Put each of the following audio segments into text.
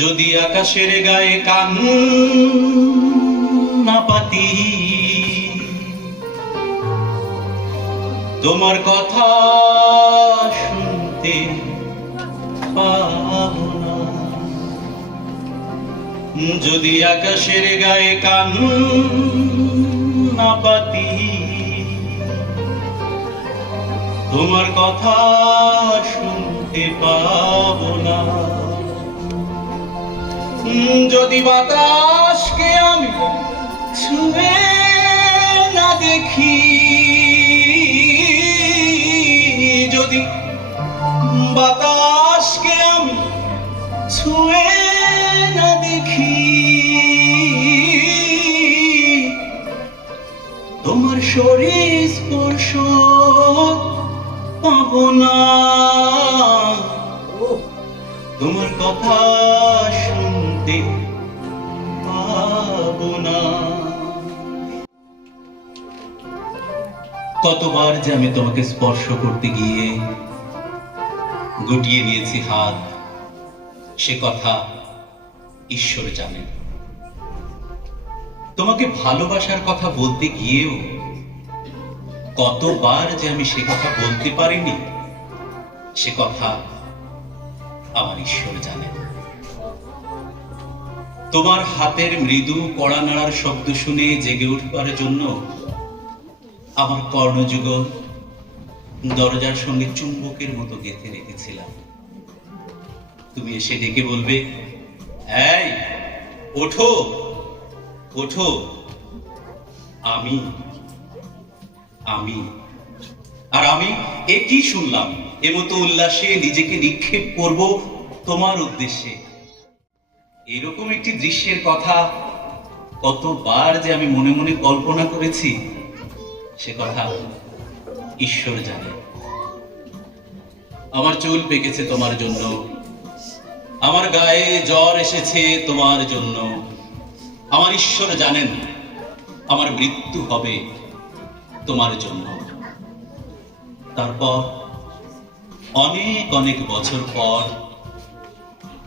যদি আকাশের গায়ে কান না পাতি, তোমার কথা শুনতে যদি আকাশের গায়ে কান না পাতি, তোমার কথা শুনতে পাবো না। যদি বাতাসকে আমি ছুঁয়ে না দেখি, যদি বাতাসকে আমি ছুঁয়ে না দেখি, তোমার শরীর স্পর্শ পাব না। তোমার কথা কতবার যে আমি তোমাকে স্পর্শ করতে গিয়ে গুটিয়ে নিয়েছি হাত, সে কথা ঈশ্বর জানেন তোমাকে ভালোবাসার কথা বলতে গিয়েও কতবার যে আমি সে কথা বলতে পারিনি, সে কথা আমার ঈশ্বর জানেন তোমার হাতের মৃদু কড়া নাড়ার শব্দ শুনে জেগে উঠবার জন্য আমার কর্ণযুগল দরজার সঙ্গে চুম্বকের মতো গেঁথে রেখেছিলাম। তুমি এসে ডেকে বলবে, এই, ওঠো ওঠো। আমি আমি, আর আমি এ শুনলাম, এ মতো উল্লাসে নিজেকে নিক্ষেপ করব তোমার উদ্দেশ্যে। এরকম একটি দৃশ্যের কথা কতবার যে আমি মনে মনে কল্পনা করেছি সে কথা ঈশ্বর জানে। আমার চুল পেকেছে তোমার জন্য। আমার গায়ে জ্বর এসেছে তোমার জন্য। আমার ঈশ্বর জানেন আমার মৃত্যু হবে তোমার জন্য। তারপর অনেক অনেক বছর পর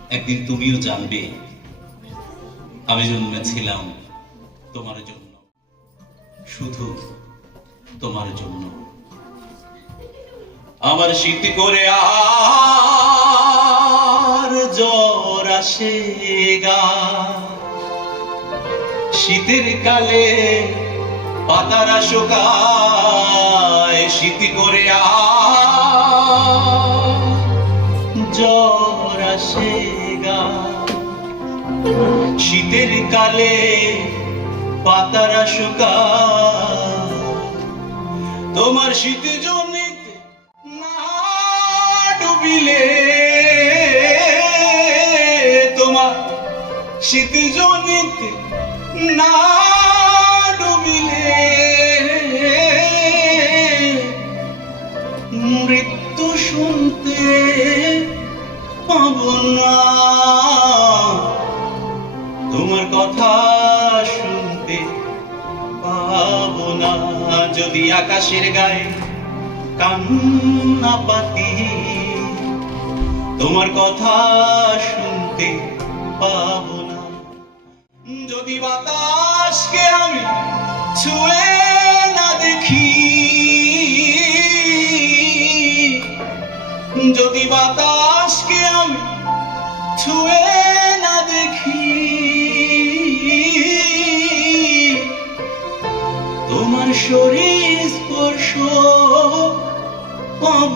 একদিন তুমিও জানবে আমি জন্মেছিলাম তোমার জন্য। শুধু তোমার জন্য আমার শীত করে আর জ্বর আসে গা। শীতের কালে পাতারা শোকায় শীত করে আর জ্বর আসে গা। শীতের কালে পাতারা শুকায় তোমার শীত জমিতে ডুবিলে, তোমার শীত জমিতে না ডুবিলে, মৃত্যু শুনতে পাব না। তোমার কথা যদি আকাশের গায়ে কান্না পাতি, তোমার কথা শুনতে পাবো না। যদি বাতাসকে আমি ছুঁয়ে না দেখি, যদি বাতাসকে আমি ছুঁয়ে পাব